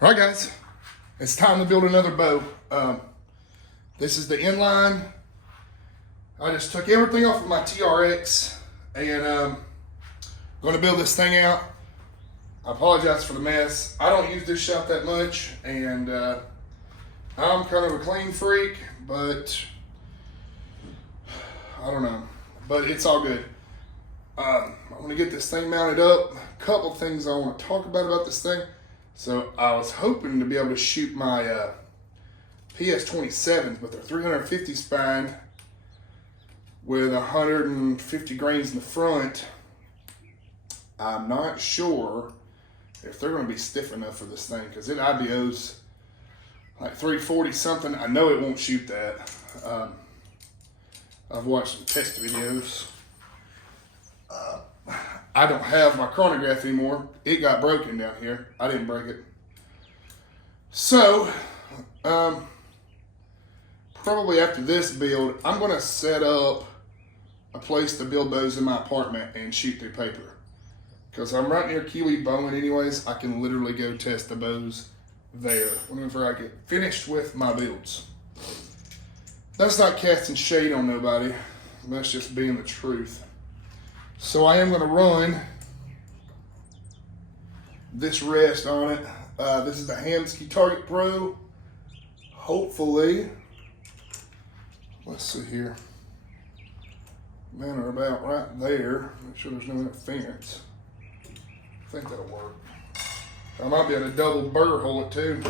All right, guys, it's time to build another bow. This is the inline. I just took everything off of my TRX and going to build this thing out. I apologize for the mess. I don't use this shop that much, and I'm kind of a clean freak, but I don't know. But it's all good. I want to get this thing mounted up. A couple things I want to talk about this thing. So I was hoping to be able to shoot my PS27s, but they're 350 spine with 150 grains in the front. I'm not sure if they're going to be stiff enough for this thing because it IBOs like 340 something. I know it won't shoot that. I've watched some test videos. I don't have my chronograph anymore. It got broken down here. I didn't break it. So, probably after this build, I'm going to set up a place to build bows in my apartment and shoot through paper. Because I'm right near Kiwi Bowman anyways, I can literally go test the bows there whenever I get finished with my builds. That's not casting shade on nobody. That's just being the truth. So I am going to run this rest on it. This is the Hamsky Target Pro. Hopefully, let's see here. Men are about right there. Make sure there's no interference. I think that'll work. I might be able to double burr hole it too.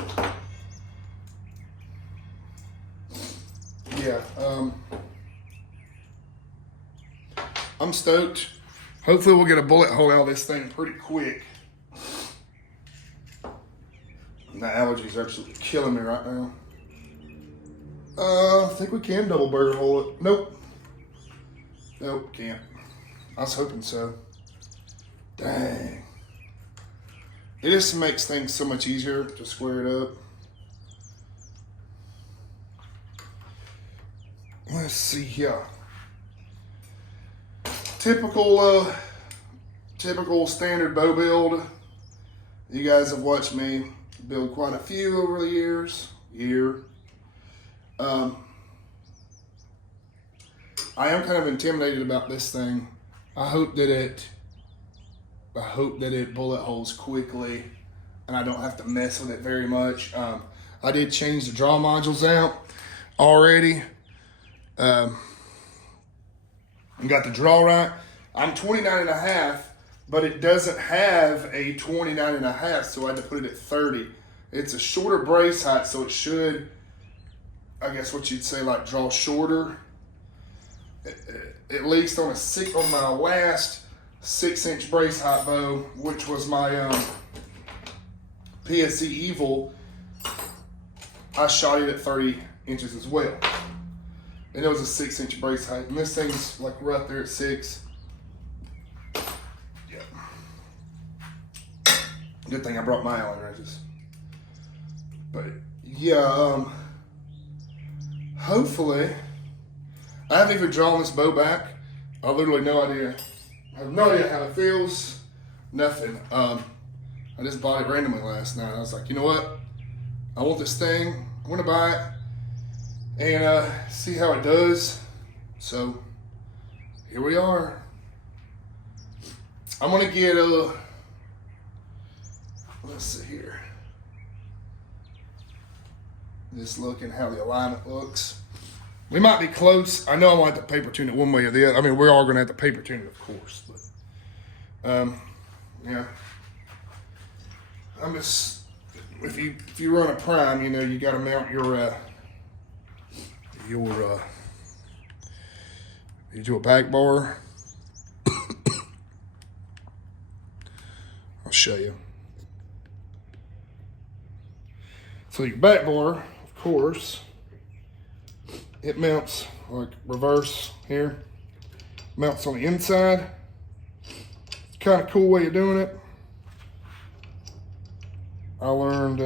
Yeah, I'm stoked. Hopefully we'll get a bullet hole out of this thing pretty quick. And the allergies are absolutely killing me right now. I think we can double burr hole it. Nope. Nope, can't. I was hoping so. Dang. It just makes things so much easier to square it up. Let's see here. Typical standard bow build. You guys have watched me build quite a few over the years. I am kind of intimidated about this thing. I hope that it bullet holes quickly and I don't have to mess with it very much. I did change the draw modules out already. Got the draw right. I'm 29.5, but it doesn't have a 29.5, so I had to put it at 30. It's a shorter brace height, so it should, I guess what you'd say, like draw shorter. At least on my last 6-inch brace height bow, which was my PSC Evil, I shot it at 30 inches as well. And it was a 6-inch brace height. And this thing's like right there at 6. Yeah. Good thing I brought my Allen wrenches. But yeah, hopefully, I haven't even drawn this bow back. I literally no idea. I have no idea how it feels. Nothing. I just bought it randomly last night. I was like, you know what? I want this thing. I'm gonna buy it and see how it does. So here we are. I'm gonna get let's see here. Just looking how the alignment looks. We might be close. I know I want to paper tune it one way or the other. I mean, we're all gonna have to paper tune it, of course. But yeah. I'm just, if you run a prime, you know, you got to mount your back bar. I'll show you. So your back bar, of course, it mounts like reverse here. Mounts on the inside. It's kind of cool way of doing it. I learned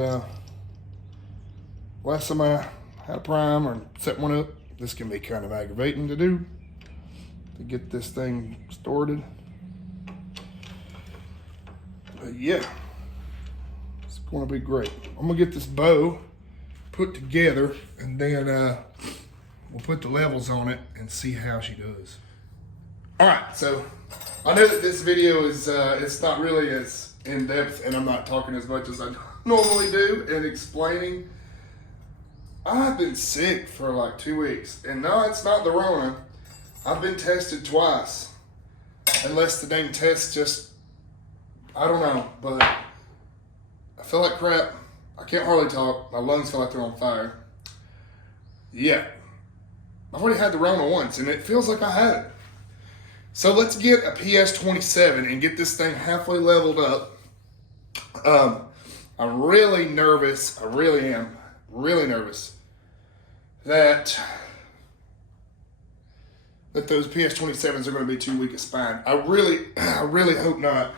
last time I had a prime or set one up, this can be kind of aggravating to do, to get this thing started. But yeah, it's going to be great. I'm going to get this bow put together, and then we'll put the levels on it and see how she does. All right, so I know that this video is it's not really as in-depth, and I'm not talking as much as I normally do in explaining. I've been sick for like 2 weeks, and no, it's not the Rona. I've been tested twice. Unless the dang test just, I don't know, but I feel like crap. I can't hardly talk. My lungs feel like they're on fire. Yeah. I've already had the Rona once, and it feels like I had it. So let's get a PS27 and get this thing halfway leveled up. I'm really nervous. I really am. Really nervous that those PS27s are going to be too weak a spine. I really hope not.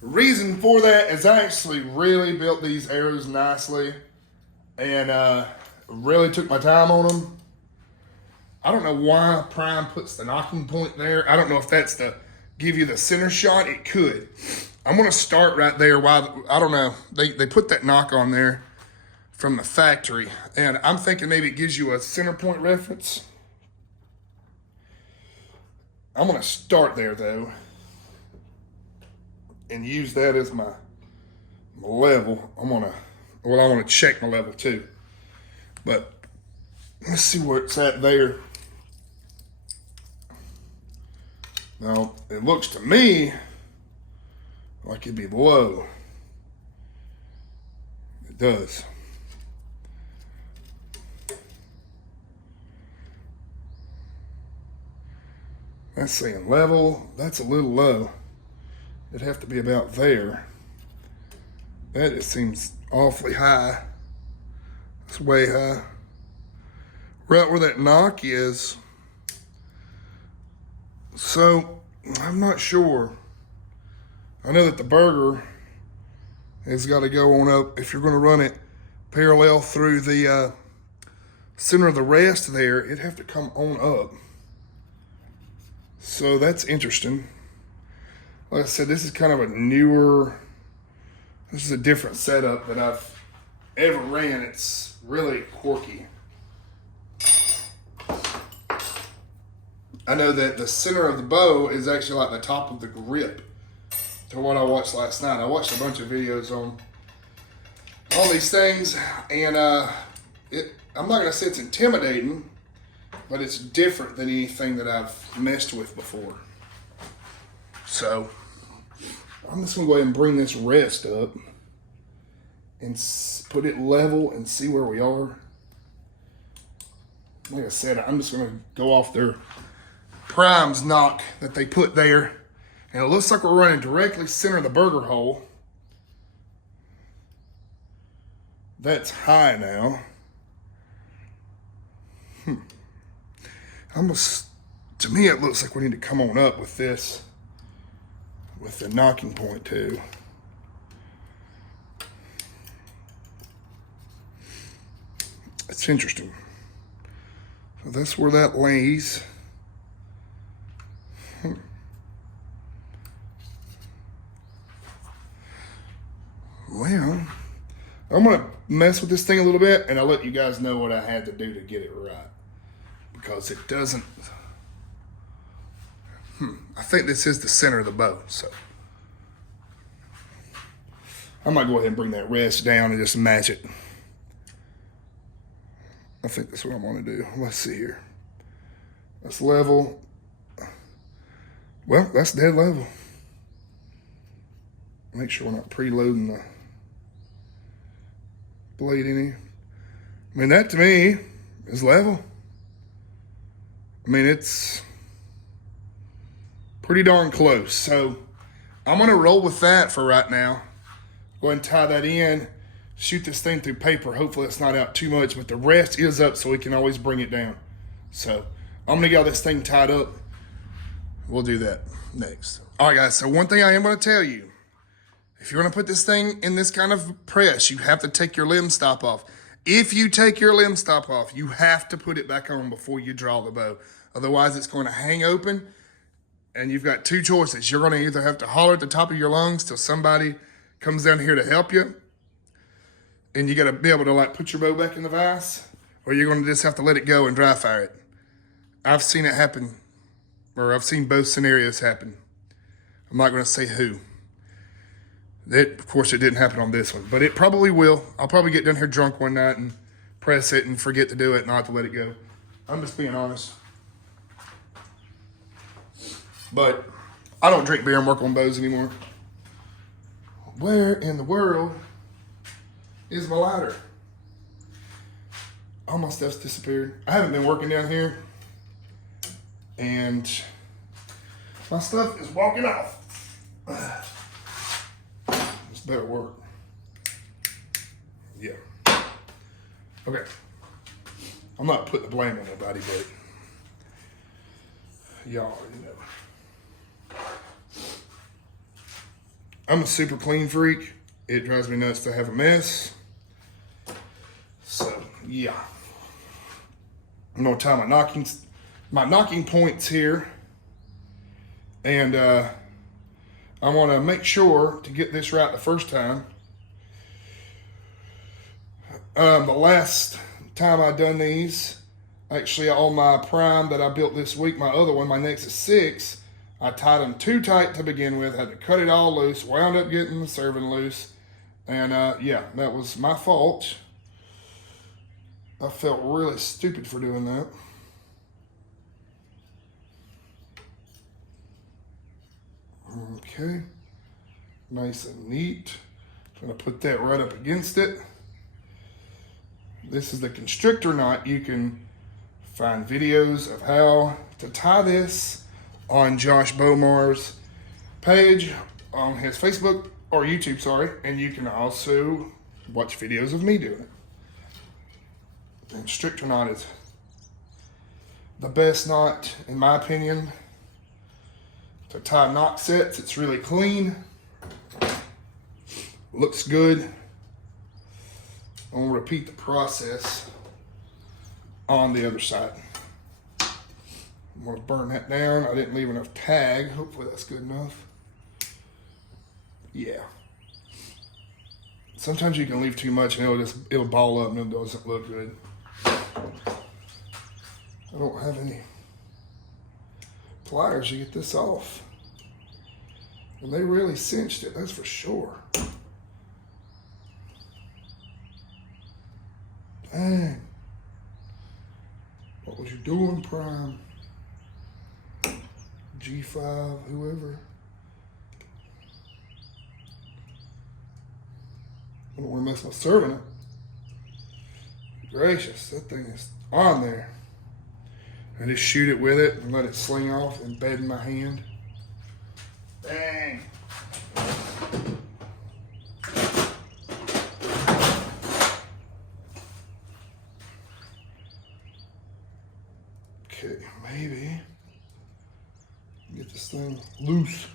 The reason for that is I actually really built these arrows nicely and really took my time on them. I don't know why Prime puts the knocking point there. I don't know if that's to give you the center shot. It could. I'm going to start right there. While I don't know. They put that knock on there from the factory, and I'm thinking maybe it gives you a center point reference. I'm going to start there, though, and use that as my level. I want to check my level, too. But let's see where it's at there. Now, it looks to me like it'd be low. It does. That's saying level. That's a little low. It'd have to be about there. That it seems awfully high. It's way high. Right where that knock is. So, I'm not sure. I know that the burger has got to go on up. If you're going to run it parallel through the center of the rest there, it'd have to come on up. So that's interesting. Like I said, this is kind of a newer, this is a different setup that I've ever ran. It's really quirky. I know that the center of the bow is actually like the top of the grip to what I watched last night. I watched a bunch of videos on all these things, and I'm not going to say it's intimidating, but it's different than anything that I've messed with before. So I'm just going to go ahead and bring this rest up and put it level and see where we are. Like I said, I'm just going to go off their Prime's knock that they put there. And it looks like we're running directly center of the burger hole. That's high now. Almost, to me, it looks like we need to come on up with this, with the knocking point too. It's interesting. So that's where that lays. Well, I'm going to mess with this thing a little bit, and I'll let you guys know what I had to do to get it right. Because it doesn't... I think this is the center of the bow, so... I might go ahead and bring that rest down and just match it. I think that's what I'm going to do. Let's see here. That's level. Well, that's dead level. Make sure we're not preloading the blade in here. I mean, that to me is level. I mean, it's pretty darn close. So I'm going to roll with that for right now. Go ahead and tie that in. Shoot this thing through paper. Hopefully it's not out too much, but the rest is up so we can always bring it down. So I'm going to get all this thing tied up. We'll do that next. All right, guys. So one thing I am going to tell you. If you're going to put this thing in this kind of press, you have to take your limb stop off. If you take your limb stop off, you have to put it back on before you draw the bow. Otherwise, it's going to hang open, and you've got two choices. You're going to either have to holler at the top of your lungs till somebody comes down here to help you, and you got to be able to like put your bow back in the vise, or you're going to just have to let it go and dry fire it. I've seen it happen, or I've seen both scenarios happen. I'm not going to say who. Of course, it didn't happen on this one, but it probably will. I'll probably get down here drunk one night and press it and forget to do it and not to let it go. I'm just being honest. But I don't drink beer and work on bows anymore. Where in the world is my lighter? All my stuff's disappeared. I haven't been working down here, and my stuff is walking off. This better work. Yeah. Okay. I'm not putting the blame on nobody, but y'all already know. I'm a super clean freak. It drives me nuts to have a mess. So, yeah. I'm gonna tie my knocking points here. And I wanna make sure to get this right the first time. The last time I done these, actually on my prime that I built this week, my other one, my Nexus 6, I tied them too tight to begin with, had to cut it all loose, wound up getting the serving loose, and yeah, that was my fault. I felt really stupid for doing that. Okay, nice and neat. I'm gonna put that right up against it. This is the constrictor knot. You can find videos of how to tie this on Josh Bomar's page on his Facebook or YouTube, sorry, and you can also watch videos of me doing it. The constrictor knot is the best knot, in my opinion, to tie knot sets. It's really clean, looks good. I'm gonna repeat the process on the other side. I'm gonna burn that down. I didn't leave enough tag. Hopefully that's good enough. Yeah. Sometimes you can leave too much and it'll ball up and it doesn't look good. I don't have any pliers to get this off. And they really cinched it, that's for sure. Dang. What was you doing, Prime? G5, whoever. I don't want to mess my serving up. Gracious, that thing is on there. I just shoot it with it and let it sling off and bed in my hand. Dang. Okay, maybe get this thing loose.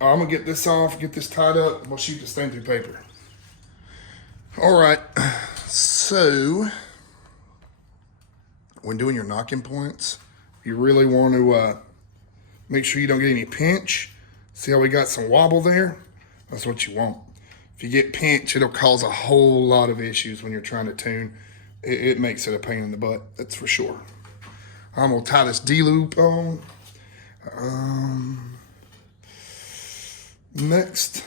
I'm gonna get this off, get this tied up, and we'll shoot this thing through paper. All right, so when doing your knocking points, you really want to make sure you don't get any pinch. See how we got some wobble there? That's what you want. If you get pinch, it'll cause a whole lot of issues when you're trying to tune. It makes it a pain in the butt, that's for sure. I'm gonna tie this D-loop on. Next.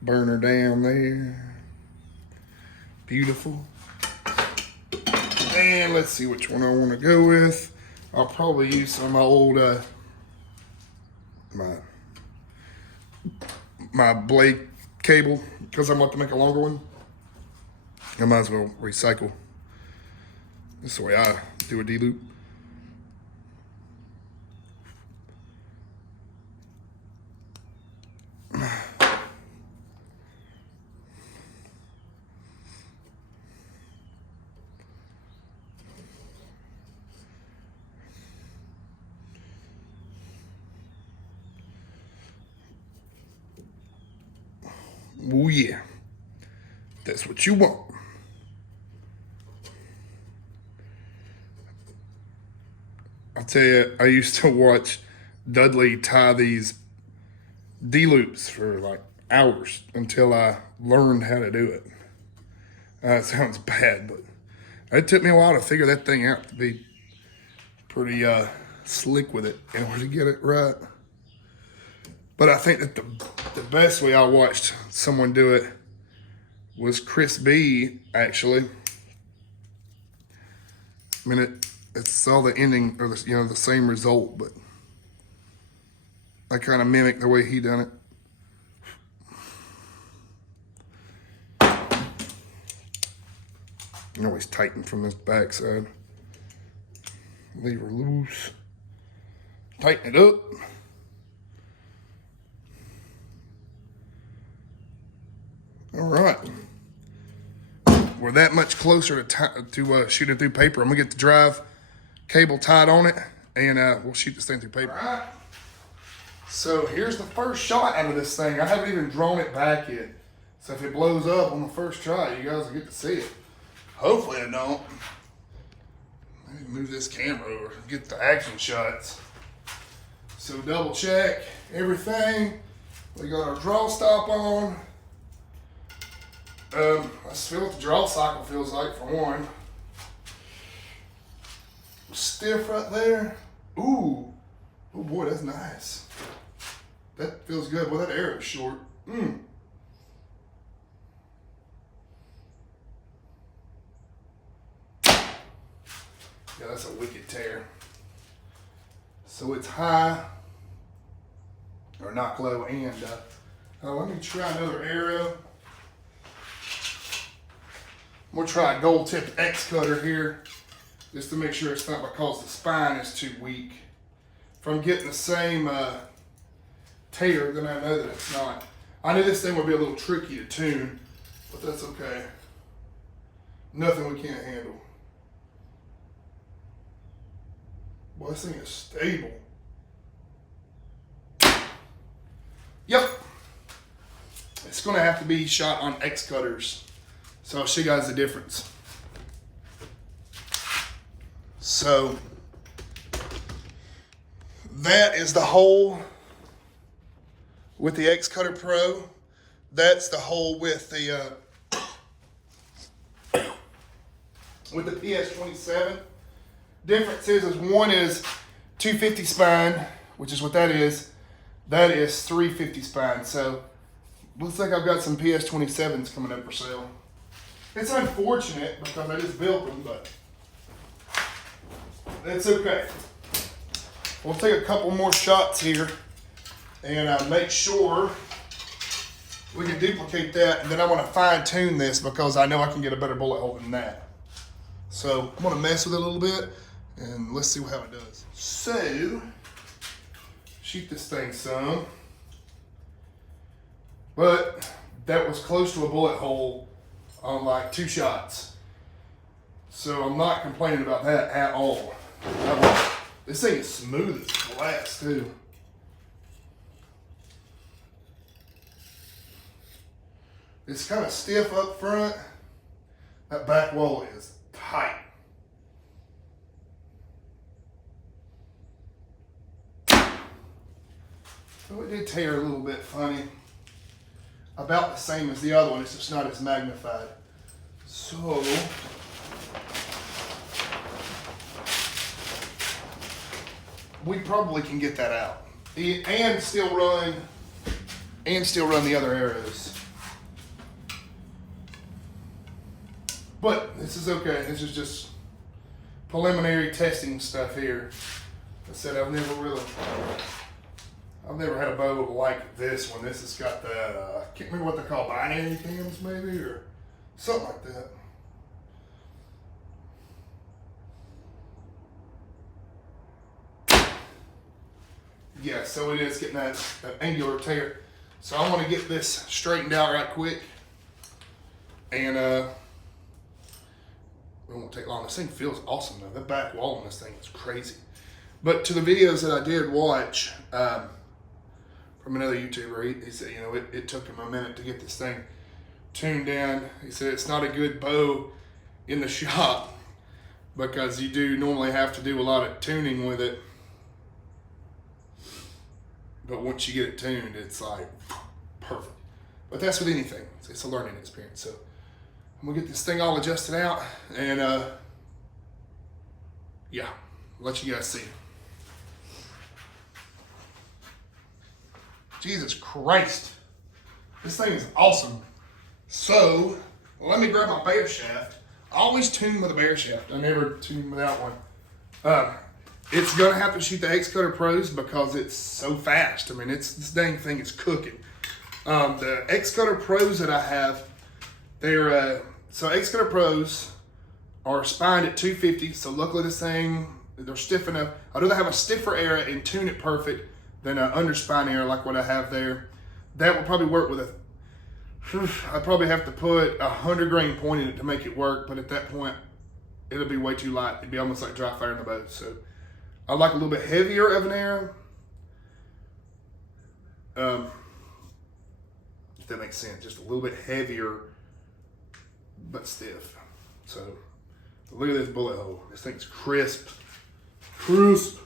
Burner down there. Beautiful. And let's see which one I want to go with. I'll probably use some of my old my blade cable because I'm about to make a longer one. I might as well recycle. This is the way I do a D-loop. Oh yeah, that's what you want. tell you, I used to watch Dudley tie these D-loops for like hours until I learned how to do it. It sounds bad, but it took me a while to figure that thing out, to be pretty slick with it in order to get it right. But I think that the best way I watched someone do it was Chris B, actually. I mean, it's all the ending, or the same result, but I kind of mimicked the way he done it. You always tighten from this backside. Leave her loose. Tighten it up. All right. We're that much closer to shooting through paper. I'm gonna get the drive cable tied on it, and we'll shoot this thing through paper. All right. So here's the first shot out of this thing. I haven't even drawn it back yet. So if it blows up on the first try, you guys will get to see it. Hopefully it don't. Let me move this camera over, get the action shots. So double check everything. We got our draw stop on. Let's feel what the draw cycle feels like for one. Stiff right there. Ooh. Oh boy, that's nice. That feels good. Well, that arrow's short. Yeah, that's a wicked tear. So it's high, or knock low, and let me try another arrow. I'm gonna try a gold tipped X cutter here, just to make sure it's not because the spine is too weak. If I'm getting the same tear, then I know that it's not. I knew this thing would be a little tricky to tune, but that's okay. Nothing we can't handle. Boy, this thing is stable. Yep. It's gonna have to be shot on X cutters. So I'll show you guys the difference. So that is the hole with the X Cutter Pro. That's the hole with the PS27. Difference is one is 250 spine, which is what that is. That is 350 spine. So looks like I've got some PS27s coming up for sale. It's unfortunate because I just built them, but that's okay. We'll take a couple more shots here and make sure we can duplicate that. And then I want to fine tune this because I know I can get a better bullet hole than that. So I'm going to mess with it a little bit and let's see how it does. So, shoot this thing some. But that was close to a bullet hole on like 2 shots. So I'm not complaining about that at all. This thing is smooth as glass too. It's kind of stiff up front. That back wall is tight. So it did tear a little bit funny. About the same as the other one, it's just not as magnified. So, we probably can get that out. And still run the other arrows. But this is okay. This is just preliminary testing stuff here. I said I've never had a bow like this one. This has got that, I can't remember what they call binary cams maybe, or something like that. Yeah, so it is getting that angular tear. So I want to get this straightened out right quick. And it won't take long. This thing feels awesome though. The back wall on this thing is crazy. But to the videos that I did watch, from another YouTuber, he said, it took him a minute to get this thing tuned down. He said it's not a good bow in the shop because you do normally have to do a lot of tuning with it But once you get it tuned, it's like perfect. But that's with anything. It's a learning experience. So I'm gonna get this thing all adjusted out and yeah, let you guys see. Jesus Christ. This thing is awesome. So let me grab my bear shaft. I always tune with a bear shaft. I never tune without one. It's gonna have to shoot the X-Cutter Pros because it's so fast. I mean, this dang thing is cooking. The X-Cutter Pros that I have, they're so X-Cutter Pros are spined at 250. So luckily this thing, they're stiff enough. I'd rather have a stiffer arrow and tune it perfect than an underspine arrow like what I have there. That would probably work with I'd probably have to put 100 grain point in it to make it work. But at that point, it'll be way too light. It'd be almost like dry fire in the bow. So I like a little bit heavier of an arrow. If that makes sense, just a little bit heavier, but stiff. So look at this bullet hole. This thing's crisp. Crisp.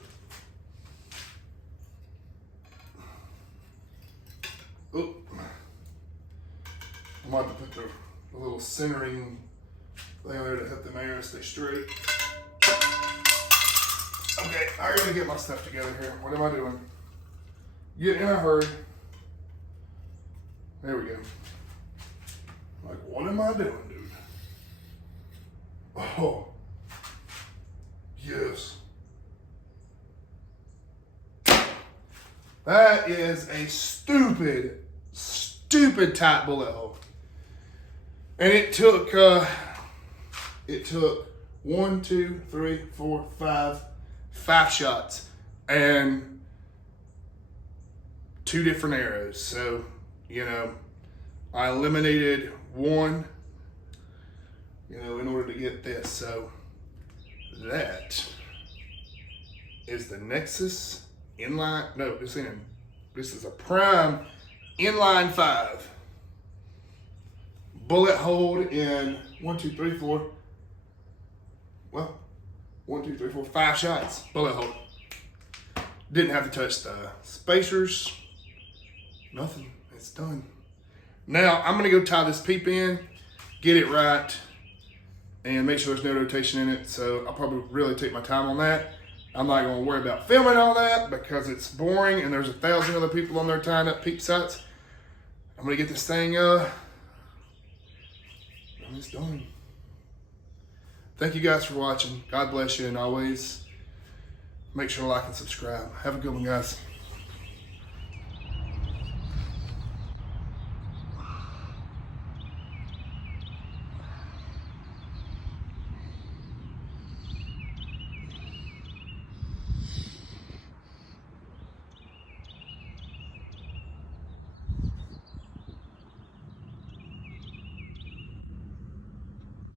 Oh, I might have to put the little centering thing on there to help the arrows stay straight. Okay, I gotta get my stuff together here. What am I doing? Get in a hurry. There we go. Like, what am I doing, dude? Oh, yes. That is a stupid tight bullet hole. And it took 1, 2, 3, 4, 5 shots and 2 different arrows. So, you know, I eliminated one, you know, in order to get this. So that is the Nexus inline. No, this is a Prime inline 5 bullet hold in 1, 2, 3, 4. Well, 1, 2, 3, 4, 5 shots. Bullet hold. Didn't have to touch the spacers. Nothing. It's done. Now I'm gonna go tie this peep in, get it right, and make sure there's no rotation in it. So I'll probably really take my time on that. I'm not gonna worry about filming all that because it's boring and there's 1,000 other people on there tying up peep sights. I'm gonna get this thing and it's done. Thank you guys for watching. God bless you, and always make sure to like and subscribe. Have a good one, guys.